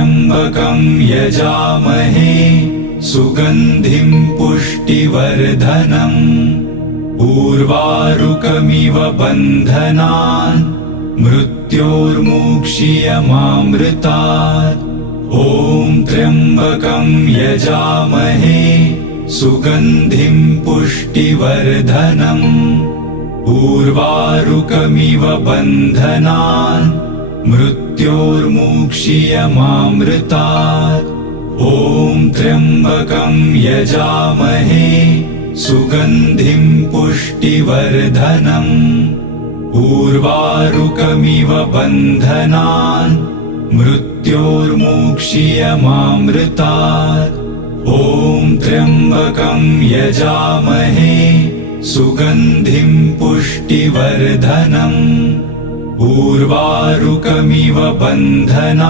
त्र्यम्बकं यजामहे सुगन्धिं पुष्टिवर्धनम् उर्वारुकमिव बन्धनान् मृत्योर्मुक्षीयमामृतात् ॐ त्र्यम्बकं यजामहे सुगन्धिं पुष्टिवर्धनम् उर्वारुकमिव बन्धनान् मृत्योर्मुक्षीयमामृतात् ॐ त्र्यम्बकं यजामहे सुगन्धिं पुष्टिवर्धनम् उर्वारुकमिव बन्धनान् मृत्योर्मुक्षीयमामृतात् ॐ त्र्यम्बकं यजामहे सुगन्धिं पुष्टिवर्धनम् उर्वारुकमिव बन्धनान्